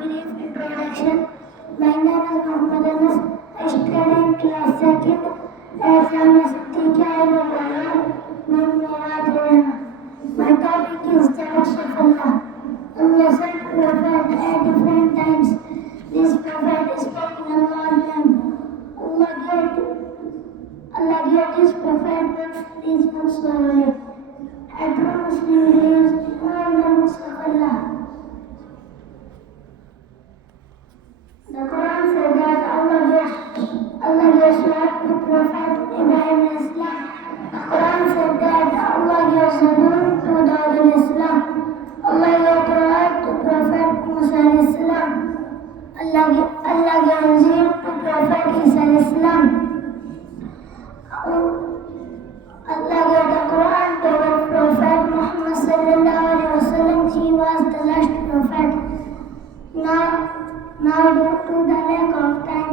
brief introduction. My name is Muhammad Anas. I study in class second at University Kailaland, Mumbai. My topic is the worship of Allah. Allah sent prophet at different times. This prophet spoke in Allah's name. Allah gave this prophet books. These books were holy. A true Muslim believes in all the books of Allah. The Quran said that Allah gives life to Prophet Ibrahim Islam. The Quran said that Allah gives Zabur to Dawud Islam. Allah gave Torah to Prophet Musa Islam. Allah gave Injil to Prophet Isa Islam. Allah gave the Quran to the Prophet Muhammad sallallahu alaihi wasallam. He was the last prophet. Now due to the lack of time,